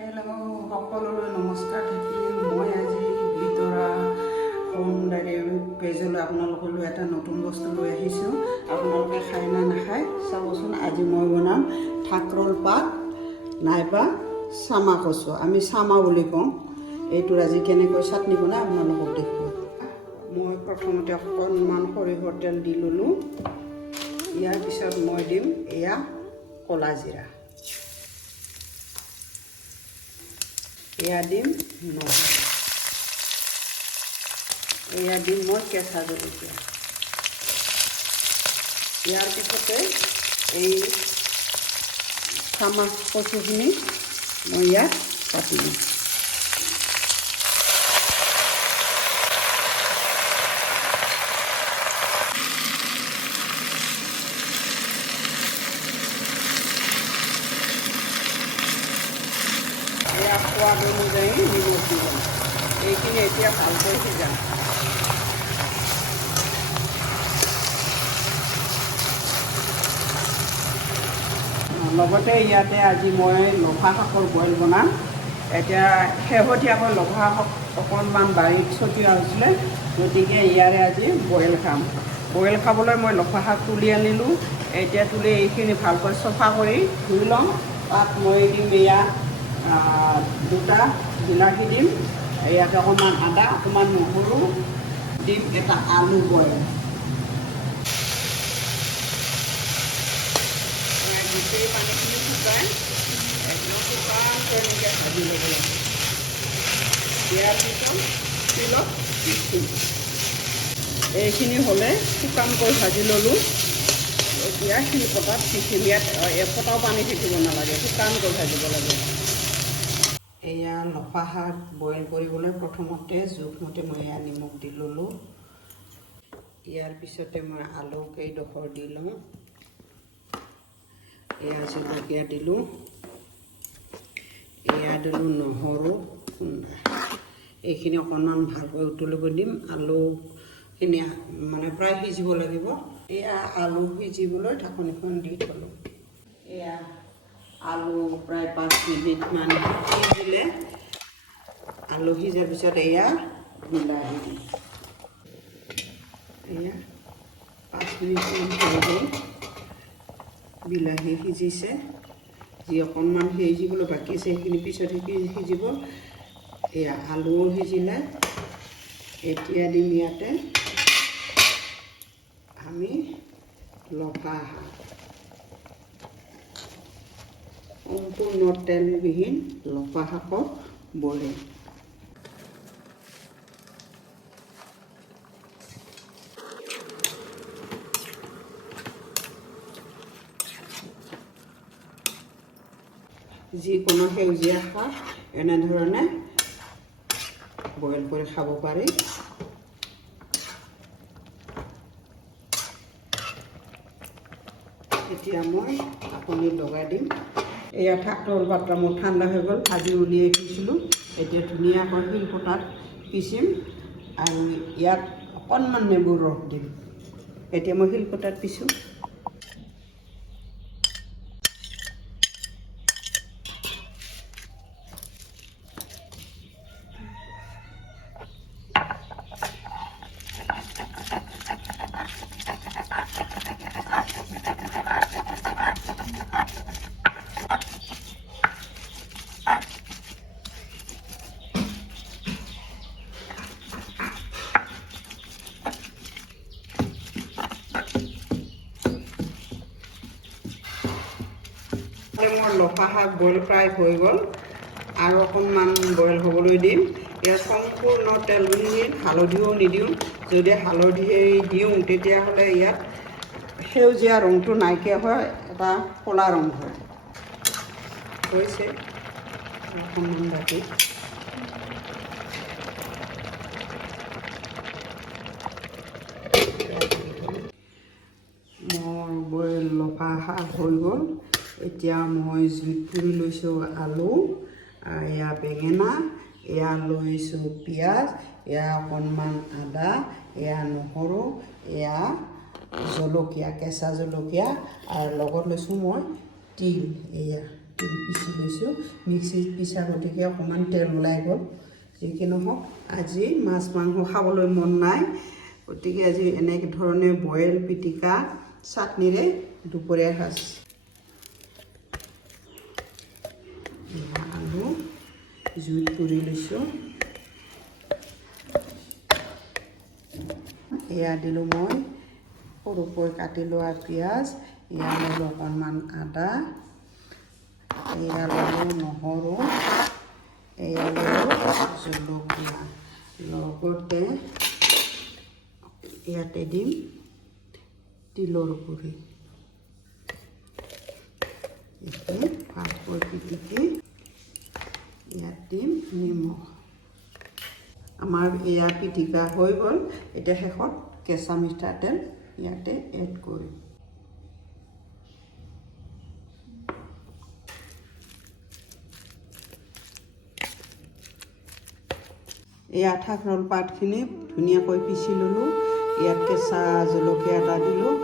Hello' সকলোলৈ নমস্কাৰ থাকিল। মই আজি ভিতৰা হোম ডায়েৰী পেজলৈ আপোনালোকলৈ এটা নতুন বস্তু লৈ আহিছোঁ। আপোনালোকে খায় নে নাখায় চাবচোন। আজি মই বনাম ঠাকৰল পাত নাইবা চামা কচু, আমি চামা বুলি কওঁ। এইটোৰ আজি কেনেকৈ চাটনি বনাই আপোনালোকক দেখুৱাম। মই প্ৰথমতে অকণমান সৰিয়হৰ তেল দি ল'লোঁ। ইয়াৰ পিছত মই দিম এয়া ক'লা জিৰা, এয়া দিম নহৰু, এয়া দিম মই কেঁচা জলকীয়া। ইয়াৰ পিছতে এই চামা কচুখিনি মই ইয়াত কাটি দিম। এয়া সোৱাদ অনুযায়ী নিমখ দিব। এইখিনি এতিয়া ভালকৈ সিজাম। লগতে ইয়াতে আজি মই লফা শাকৰ বইল বনাম। এতিয়া শেহতীয়াকৈ লফা শাক অকণমান বাৰীত ছটিওৱা হৈছিলে, গতিকে ইয়াৰে আজি বইল খাম। বইল খাবলৈ মই লফা শাক তুলি আনিলোঁ। এতিয়া তুলি এইখিনি ভালকৈ চফা কৰি ধুই লওঁ। তাত মই দিম এয়া দুটা বিলাহী দিম, ইয়াতে অকণমান আদা, অকণমান নহৰু দিম, এটা আলু বইল। গোটেই পানীখিনি শুকাই একদম শুকানকৈ এনেকৈ ভাজি ল'ব লাগে। দিয়াৰ পিছত তিলত পিচিম। এইখিনি হ'লে শুকানকৈ ভাজি ল'লোঁ। এতিয়া শিলপতাত পিচিম। ইয়াত এফটাও পানী থাকিব নালাগে, শুকানকৈ ভাজিব লাগে। এয়া লফা শাক বইল কৰিবলৈ প্ৰথমতে জোখমতে মই এয়া নিমখ দি ল'লোঁ। ইয়াৰ পিছতে মই আলু কেইডোখৰ দি লওঁ। এয়া জলকীয়া দিলোঁ, এয়া দিলোঁ নহৰু খুন্দা। এইখিনি অকণমান ভালকৈ উতলিব দিম। আলুখিনি মানে প্ৰায় সিজিব লাগিব। এয়া আলু সিজিবলৈ ঢাকনিখন দি থ'লোঁ। এয়া আলু প্ৰায় 5 মিনিটমান সিজিলে, আলু সিজাৰ পিছত এয়া বিলাহী দিম। এয়া 5 মিনিটমান হৈ গ'ল, বিলাহী সিজিছে। যি অকণমান সিজিবলৈ বাকী আছে সেইখিনি পিছত সিজিব। এয়া আলুও সিজিলে। এতিয়া দিম ইয়াতে আমি লফা শাক, সম্পূৰ্ণ তেলবিহীন লফা শাকৰ বইল। যিকোনো সেউজীয়া শাক এনেধৰণে বইল কৰি খাব পাৰি। এতিয়া মই ঢাকনি লগাই দিম। এয়া ঠাকৰল পাতটা মোৰ ঠাণ্ডা হৈ গ'ল, ভাজি উলিয়াই থৈছিলোঁ। এতিয়া ধুনীয়াকৈ শিলপতাত পিচিম আৰু ইয়াত অকণমান নেমুৰ ৰস দিম। এতিয়া মই শিলপতাত পিছোঁ। মোৰ লফা শাক বইল প্ৰায় হৈ গ'ল, আৰু অকণমান বইল হ'বলৈ দিম। ইয়াত সম্পূৰ্ণ তেলবিহীন, হালধিও নিদিওঁ। যদি হালধি দিওঁ তেতিয়াহ'লে ইয়াত সেউজীয়া ৰংটো নাইকিয়া হয়, এটা ক'লা ৰং হয়। হৈছে অকণমান বাকী। মোৰ বইল লফা শাক হৈ গ'ল। এতিয়া মই জুইত পুৰি লৈছোঁ আলু, এয়া বেঙেনা, এয়া লৈছোঁ পিঁয়াজ, এয়া অকণমান আদা, এয়া নহৰু, এয়া জলকীয়া, কেঁচা জলকীয়া, আৰু লগত লৈছোঁ মই তিল। এয়া পিচি লৈছোঁ মিক্সিত পিছা গতিকে অকণমান তেল ওলাই গ'ল যি কি নহওক আজি মাছ মাংস খাবলৈ মন নাই গতিকে আজি এনেকৈ ধৰণে বইল পিটিকা চাটনিৰে দুপৰীয়াৰ সাজ আলু জুইত পুৰি লৈছোঁ এয়া দিলোঁ মই সৰুকৈ কাটি লোৱা পিঁয়াজ এয়া ল'লোঁ অকণমান আদা এয়া ল'লোঁ নহৰু এয়া ল'লোঁ জলকীয়া লগতে ইয়াতে দিম তিলৰ গুড়ি এতিয়া ভালকৈ পিটিকি ইয়াত দিম নিমখ আমাৰ এয়া পিটিকা হৈ গ'ল এতিয়া শেষত কেঁচা মিঠাতেল ইয়াতে এড কৰিম এই আঠা কল পাতখিনি ধুনীয়াকৈ পিচি ল'লোঁ ইয়াত কেঁচা জলকীয়া এটা দিলোঁ